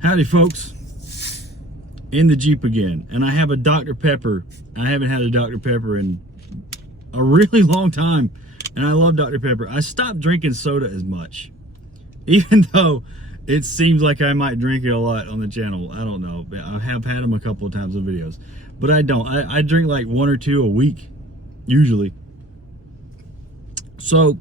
Howdy folks, in the Jeep again, and I have a Dr. Pepper. I haven't had a Dr. Pepper in a really long time, and I love Dr. Pepper. I stopped drinking soda as much, even though it seems like I might drink it a lot on the channel. I don't know. I have had them a couple of times in videos, but I don't. I drink like 1 or 2 a week, usually. So,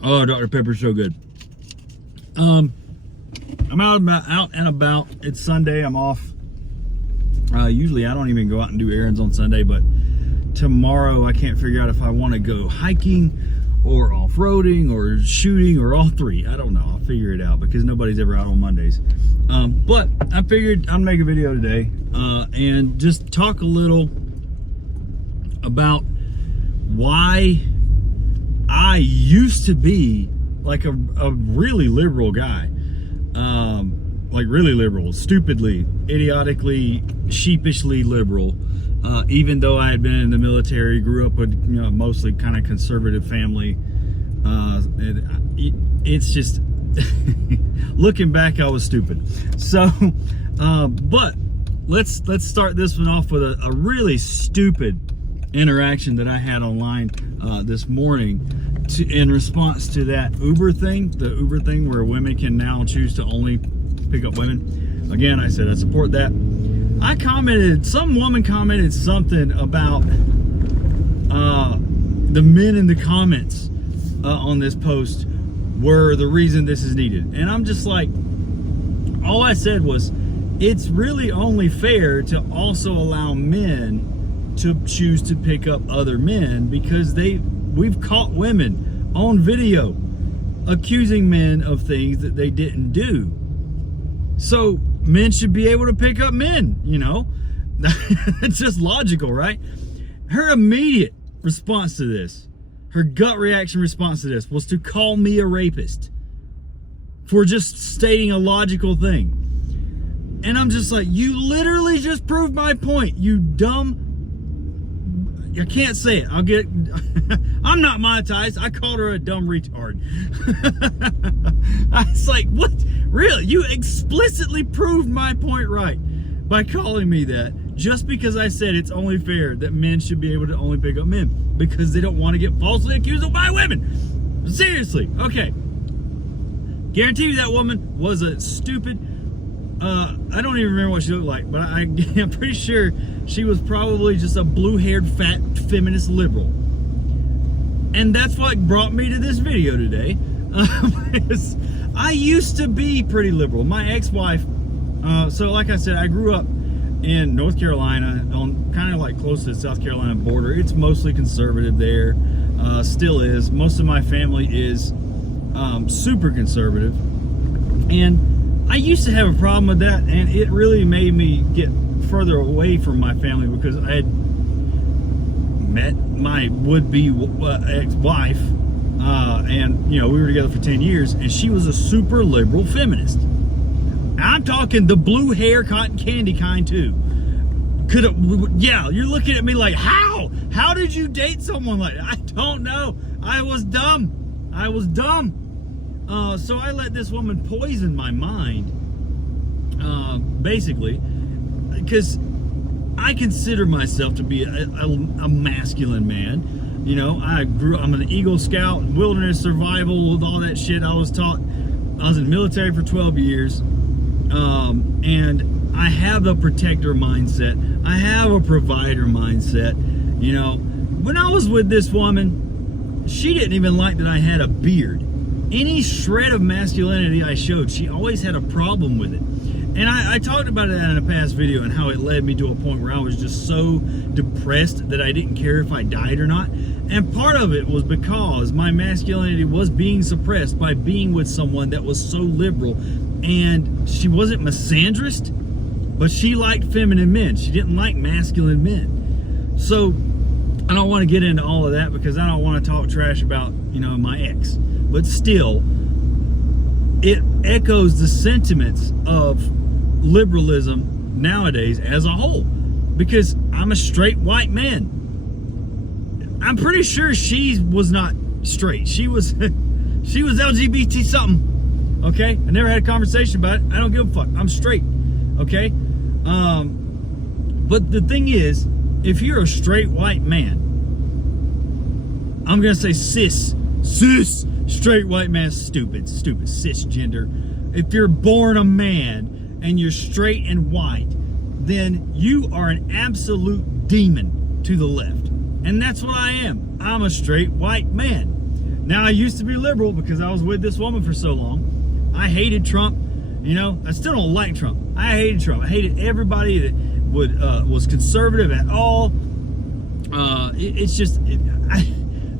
oh, Dr. Pepper's so good. I'm out and about. It's Sunday. I'm off. Usually I don't even go out and do errands on Sunday, but tomorrow I can't figure out if I want to go hiking or off-roading or shooting or all three. I don't know. I'll figure it out because nobody's ever out on Mondays. But I figured I'd make a video today and just talk a little about why I used to be like a really liberal guy. Like really liberal, stupidly, idiotically, sheepishly liberal. Even though I had been in the military, grew up with, you know, mostly kind of conservative family. It's just, looking back, I was stupid. So, but let's start this one off with a really stupid interaction that I had online this morning in response to that Uber thing, the Uber thing where women can now choose to only pick up women. Again, I said I support that. I commented, some woman commented something about the men in the comments on this post were the reason this is needed. And I'm just like, all I said was, it's really only fair to also allow men to choose to pick up other men, because we've caught women on video accusing men of things that they didn't do. So men should be able to pick up men, you know. It's just logical, right? Her immediate response to this, her gut reaction response to this, was to call me a rapist for just stating a logical thing. And I'm just like, you literally just proved my point, you dumb. I can't say it. I'm not monetized. I called her a dumb retard. I was like, what? Really? You explicitly proved my point right by calling me that, just because I said it's only fair that men should be able to only pick up men because they don't want to get falsely accused by women. Seriously. Okay. Guarantee you that woman was a stupid, I don't even remember what she looked like, but I'm pretty sure she was probably just a blue-haired, fat, feminist liberal. And that's what brought me to this video today. I used to be pretty liberal. My ex-wife, so like I said, I grew up in North Carolina, on kind of like close to the South Carolina border. It's mostly conservative there, still is. Most of my family is super conservative. And I used to have a problem with that, and it really made me get further away from my family, because I had met my would-be ex-wife, and you know, we were together for 10 years, and she was a super liberal feminist. I'm talking the blue hair, cotton candy kind too. Yeah, you're looking at me like, how did you date someone like that? I don't know. I was dumb. So I let this woman poison my mind, basically, because I consider myself to be a masculine man. You know, I'm an Eagle Scout, wilderness survival, with all that shit I was taught. I was in the military for 12 years, and I have a protector mindset. I have a provider mindset. You know, when I was with this woman, she didn't even like that I had a beard. Any shred of masculinity I showed, she always had a problem with it. And I talked about that in a past video, and how it led me to a point where I was just so depressed that I didn't care if I died or not. And part of it was because my masculinity was being suppressed by being with someone that was so liberal. And she wasn't misandrist, but she liked feminine men. She didn't like masculine men. So I don't want to get into all of that, because I don't want to talk trash about, you know, my ex. But still, it echoes the sentiments of liberalism nowadays as a whole, because I'm a straight white man. I'm pretty sure she was not straight. She was LGBT something. Okay? I never had a conversation about it. I don't give a fuck. I'm straight. Okay? But the thing is, if you're a straight white man, I'm gonna say cis, straight white man, stupid, cisgender. If you're born a man and you're straight and white, then you are an absolute demon to the left. And that's what I am. I'm a straight white man. Now, I used to be liberal because I was with this woman for so long. I hated Trump. You know, I still don't like Trump. I hated Trump. I hated everybody that was conservative at all.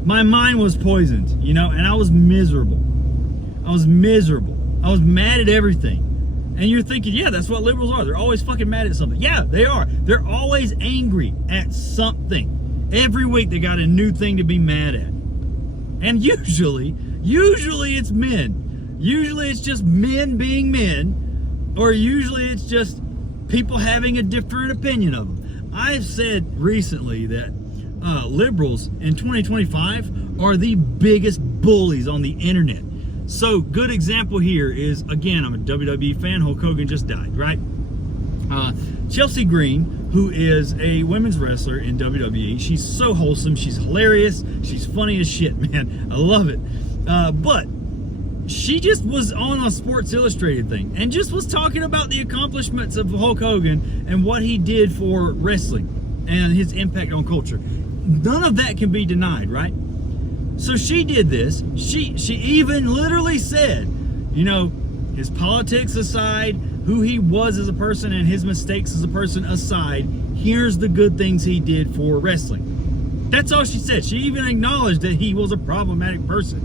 My mind was poisoned, you know, and I was miserable. I was mad at everything. And you're thinking, yeah, that's what liberals are. They're always fucking mad at something. Yeah, they are. They're always angry at something. Every week they got a new thing to be mad at. And usually it's men. Usually it's just men being men, or usually it's just people having a different opinion of them. I've said recently that liberals in 2025 are the biggest bullies on the internet. So, good example here is, again, I'm a WWE fan. Hulk Hogan just died, right? Chelsea Green, who is a women's wrestler in WWE, she's so wholesome, she's hilarious, she's funny as shit, man. I love it. But she just was on a Sports Illustrated thing and just was talking about the accomplishments of Hulk Hogan and what he did for wrestling and his impact on culture. None of that can be denied, right? So she did this. She even literally said, you know, his politics aside, who he was as a person and his mistakes as a person aside, here's the good things he did for wrestling. That's all she said. She even acknowledged that he was a problematic person.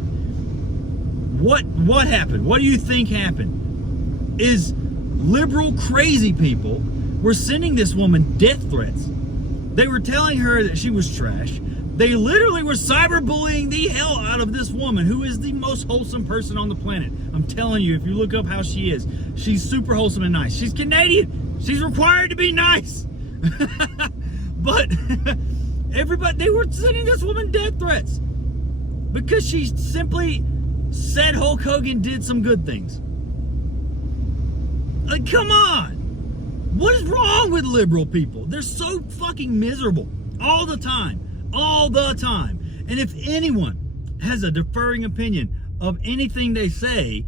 What happened? What do you think happened? Is liberal crazy people were sending this woman death threats. They were telling her that she was trash. They literally were cyberbullying the hell out of this woman, who is the most wholesome person on the planet. I'm telling you, if you look up how she is, she's super wholesome and nice. She's Canadian. She's required to be nice. But everybody, they were sending this woman death threats because she simply said Hulk Hogan did some good things. Like, come on. What is wrong with liberal people? They're so fucking miserable all the time. All the time. And if anyone has a differing opinion of anything they say,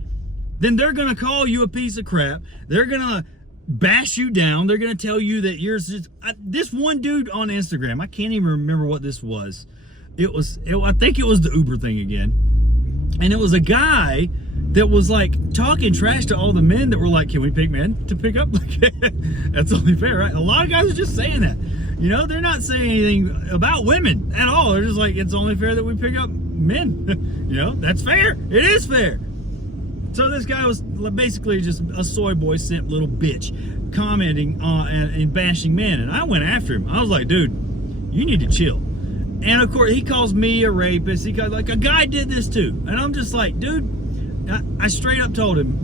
then they're going to call you a piece of crap. They're going to bash you down. They're going to tell you that you're just... this one dude on Instagram, I can't even remember what this was. I think it was the Uber thing again. And it was a guy that was like talking trash to all the men that were like, can we pick men to pick up? That's only fair, right? A lot of guys are just saying that. You know, they're not saying anything about women at all. They're just like, it's only fair that we pick up men. You know, that's fair. It is fair. So this guy was basically just a soy boy simp little bitch commenting and bashing men. And I went after him. I was like, dude, you need to chill. And of course, he calls me a rapist. He calls, like, a guy did this too. And I'm just like, dude, I straight up told him,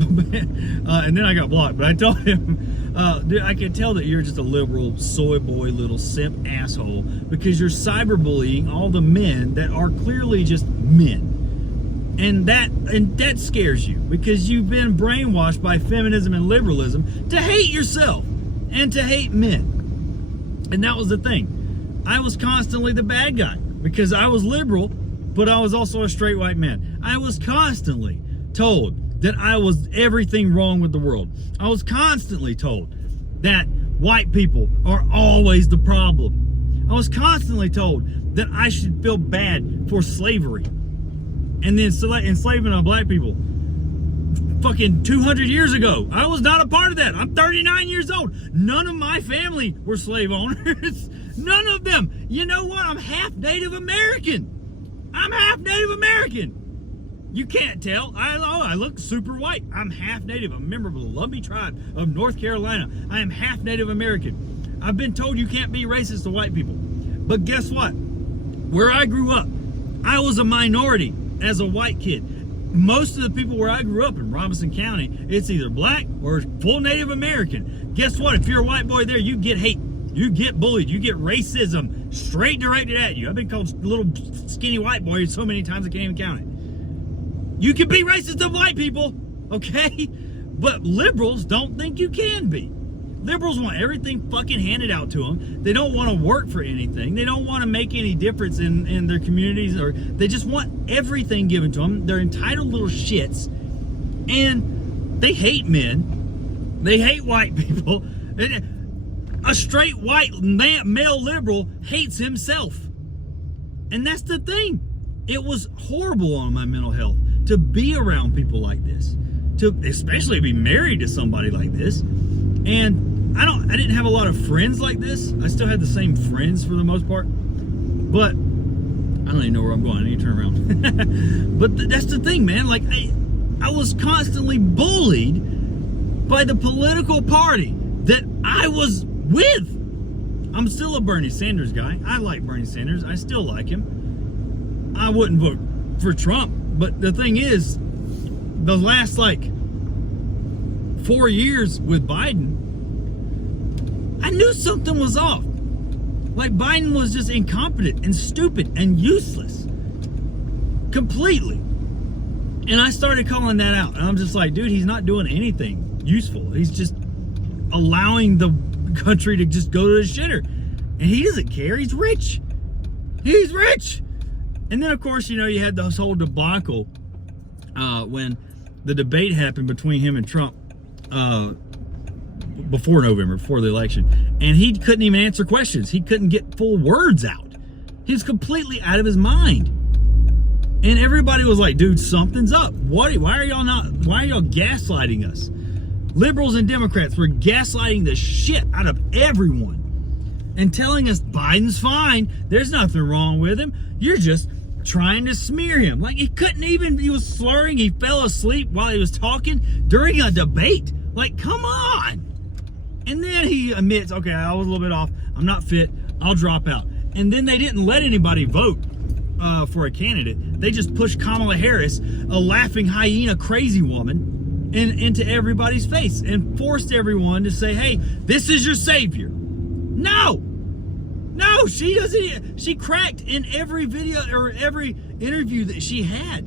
and then I got blocked, but I told him, dude, I can tell that you're just a liberal soy boy little simp asshole because you're cyberbullying all the men that are clearly just men. And that scares you because you've been brainwashed by feminism and liberalism to hate yourself and to hate men. And that was the thing. I was constantly the bad guy because I was liberal, but I was also a straight white man. I was constantly told that I was everything wrong with the world. I was constantly told that white people are always the problem. I was constantly told that I should feel bad for slavery and then enslavement of black people fucking 200 years ago. I was not a part of that. I'm 39 years old. None of my family were slave owners. None of them. You know what? I'm half Native American. I'm half Native American. You can't tell. I look super white. I'm half Native. I'm a member of the Lumbee tribe of North Carolina. I am half Native American. I've been told you can't be racist to white people. But guess what? Where I grew up, I was a minority as a white kid. Most of the people where I grew up in Robinson County, it's either black or full Native American. Guess what? If you're a white boy there, you get hate. You get bullied. You get racism straight directed at you. I've been called little skinny white boy so many times I can't even count it. You can be racist to white people. okay? But liberals don't think you can be. Liberals want everything fucking handed out to them. They don't want to work for anything. They don't want to make any difference in their communities, or they just want everything given to them. They're entitled little shits, and they hate men. They hate white people. A straight white male liberal hates himself. And that's the thing. It was horrible on my mental health to be around people like this, to especially be married to somebody like this. And I didn't have a lot of friends like this. I still had the same friends for the most part, but I don't even know where I'm going. I need to turn around. But that's the thing, man. Like I was constantly bullied by the political party that I was with. I'm still a Bernie Sanders guy. I like Bernie Sanders. I still like him. I wouldn't vote for Trump, but the thing is, the last like 4 years with Biden, I knew something was off. Like Biden was just incompetent and stupid and useless. Completely. And I started calling that out. And I'm just like, dude, he's not doing anything useful. He's just allowing the country to just go to the shitter. And he doesn't care. He's rich. He's rich. And then, of course, you know, you had this whole debacle when the debate happened between him and Trump before November, before the election. And he couldn't even answer questions. He couldn't get full words out. He was completely out of his mind. And everybody was like, dude, something's up. Why are y'all gaslighting us? Liberals and Democrats were gaslighting the shit out of everyone and telling us Biden's fine. There's nothing wrong with him. You're just trying to smear him. Like he was slurring. He fell asleep while he was talking during a debate. Like, come on. And then he admits, okay, I was a little bit off. I'm not fit. I'll drop out. And then they didn't let anybody vote for a candidate. They just pushed Kamala Harris, a laughing hyena crazy woman, into everybody's face and forced everyone to say, hey, this is your savior. No, she doesn't. She cracked in every video or every interview that she had.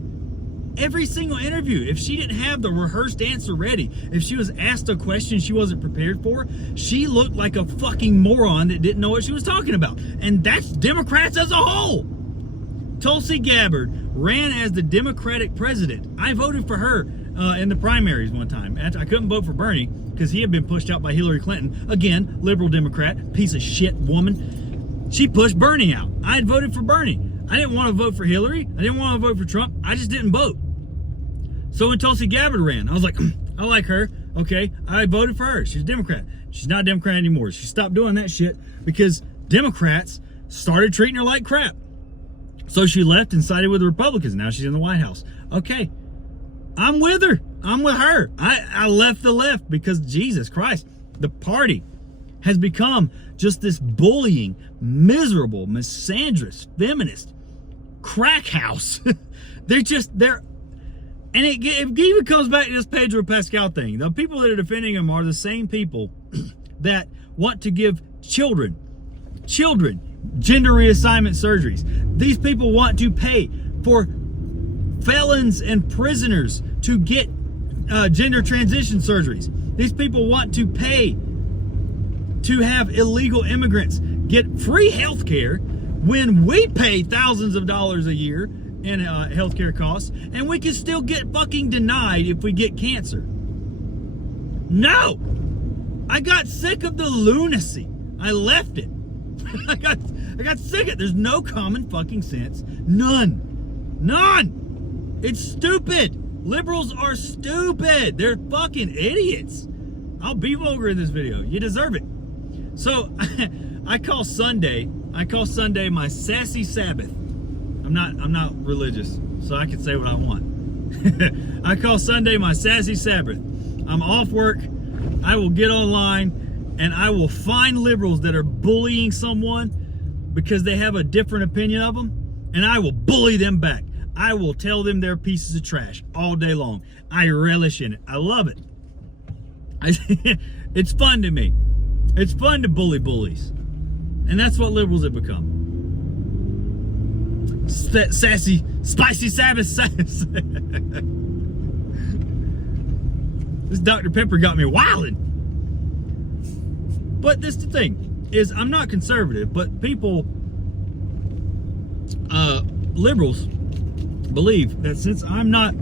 Every single interview. If she didn't have the rehearsed answer ready, if she was asked a question she wasn't prepared for, she looked like a fucking moron that didn't know what she was talking about. And that's Democrats as a whole. Tulsi Gabbard ran as the Democratic president. I voted for her in the primaries one time. I couldn't vote for Bernie because he had been pushed out by Hillary Clinton. Again, liberal Democrat, piece of shit woman. She pushed Bernie out. I had voted for Bernie. I didn't want to vote for Hillary. I didn't want to vote for Trump. I just didn't vote. So when Tulsi Gabbard ran, I was like, I like her. Okay, I voted for her. She's a Democrat. She's not a Democrat anymore. She stopped doing that shit because Democrats started treating her like crap. So she left and sided with the Republicans. Now she's in the White House. Okay, I'm with her. I'm with her. I left the left because Jesus Christ, the party has become just this bullying, miserable, misandrous, feminist crack house. And it even comes back to this Pedro Pascal thing. The people that are defending him are the same people that want to give children gender reassignment surgeries. These people want to pay for felons and prisoners to get gender transition surgeries. These people want to pay to have illegal immigrants get free health care when we pay thousands of dollars a year in healthcare costs, and we can still get fucking denied if we get cancer. No! I got sick of the lunacy. I left it. I got sick of it. There's no common fucking sense. None. It's stupid. Liberals are stupid. They're fucking idiots. I'll be vulgar in this video. You deserve it. So I call Sunday my sassy Sabbath. I'm not religious, so I can say what I want. I call Sunday my sassy Sabbath. I'm off work. I will get online and I will find liberals that are bullying someone because they have a different opinion of them, and I will bully them back. I will tell them they're pieces of trash all day long. I relish in it. I love it. It's fun to me. It's fun to bully bullies. And that's what liberals have become. Sassy, spicy Sabbath. This Dr. Pepper got me wilding. But this is the thing, is I'm not conservative, but people, liberals, believe that since I'm not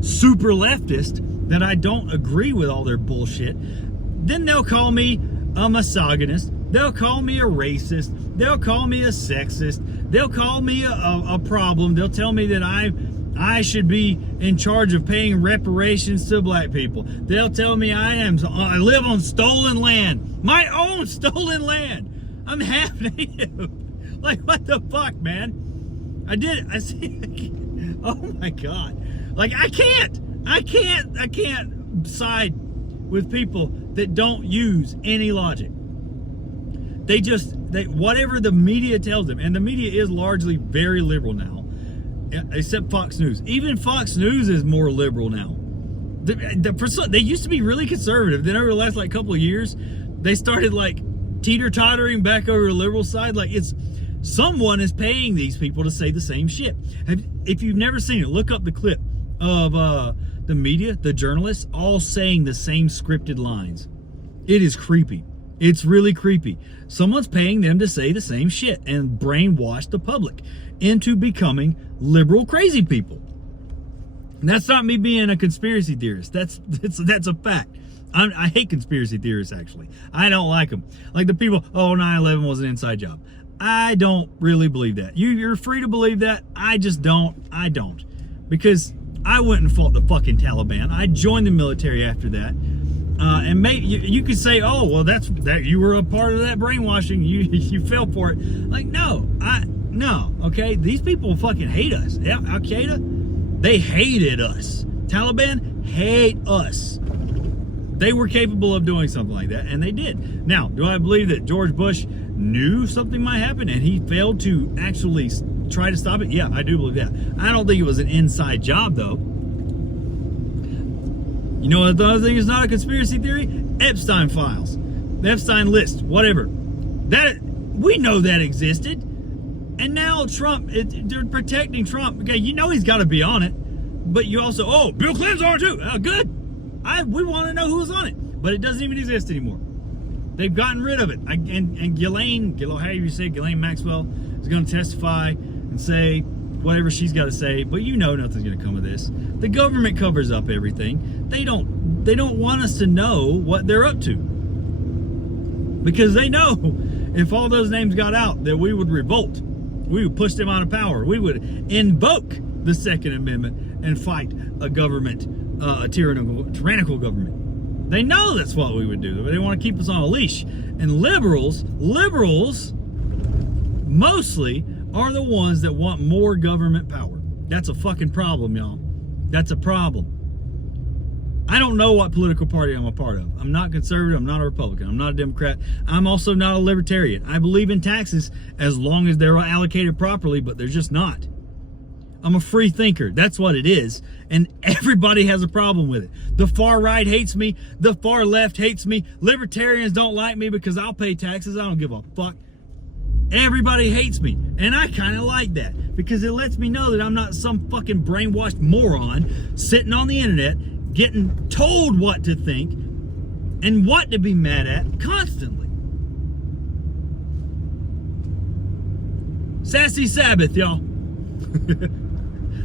super leftist, that I don't agree with all their bullshit, then they'll call me a misogynist, they'll call me a racist, they'll call me a sexist, they'll call me a problem, they'll tell me that I should be in charge of paying reparations to black people. They'll tell me I live on stolen land, my own stolen land. I'm half native. Like, what the fuck, man? I see. Oh my God. Like, I can't side with people that don't use any logic. They whatever the media tells them, and the media is largely very liberal now, except Fox News. Even Fox News is more liberal now. They used to be really conservative. Then over the last couple of years, they started teeter-tottering back over the liberal side. Someone is paying these people to say the same shit. If you've never seen it, look up the clip of the media, the journalists, all saying the same scripted lines. It is creepy. It's really creepy. Someone's paying them to say the same shit and brainwash the public into becoming liberal crazy people. And that's not me being a conspiracy theorist. That's a fact. I hate conspiracy theorists, actually. I don't like them. Like the people, 9/11 was an inside job. I don't really believe that. You're free to believe that. I just don't. I don't. Because I went and fought the fucking Taliban. I joined the military after that. And maybe you could say, oh, well, that you were a part of that brainwashing. You fell for it. No, okay? These people fucking hate us. Yeah, Al-Qaeda, they hated us. Taliban hate us. They were capable of doing something like that, and they did. Now, do I believe that George Bush knew something might happen and he failed to actually try to stop it? Yeah, I do believe that. I don't think it was an inside job, though. You know what the other thing is not a conspiracy theory? Epstein files. The Epstein list, whatever. We know that existed. And now Trump, they're protecting Trump. Okay, you know he's got to be on it. But you also, Bill Clinton's on it too. Good. We want to know who's on it. But it doesn't even exist anymore. They've gotten rid of it. And Ghislaine Maxwell is going to testify and say whatever she's got to say. But you know nothing's going to come of this. The government covers up everything. They don't want us to know what they're up to. Because they know if all those names got out that we would revolt. We would push them out of power. We would invoke the Second Amendment and fight a government, a tyrannical government. They know that's what we would do. They want to keep us on a leash. And liberals mostly are the ones that want more government power. That's a fucking problem, y'all. That's a problem. I don't know what political party I'm a part of. I'm not conservative. I'm not a Republican. I'm not a Democrat. I'm also not a libertarian. I believe in taxes as long as they're allocated properly, but they're just not. I'm a free thinker. That's what it is. And everybody has a problem with it. The far right hates me. The far left hates me. Libertarians don't like me because I'll pay taxes. I don't give a fuck. Everybody hates me. And I kind of like that because it lets me know that I'm not some fucking brainwashed moron sitting on the internet getting told what to think and what to be mad at constantly. Sassy Sabbath, y'all.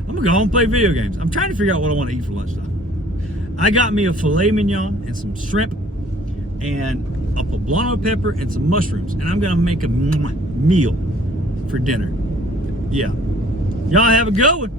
I'm gonna go home and play video games. I'm trying to figure out what I want to eat for lunchtime. I got me a filet mignon and some shrimp and a poblano pepper and some mushrooms, and I'm gonna make a meal for dinner. Yeah. Y'all have a good one.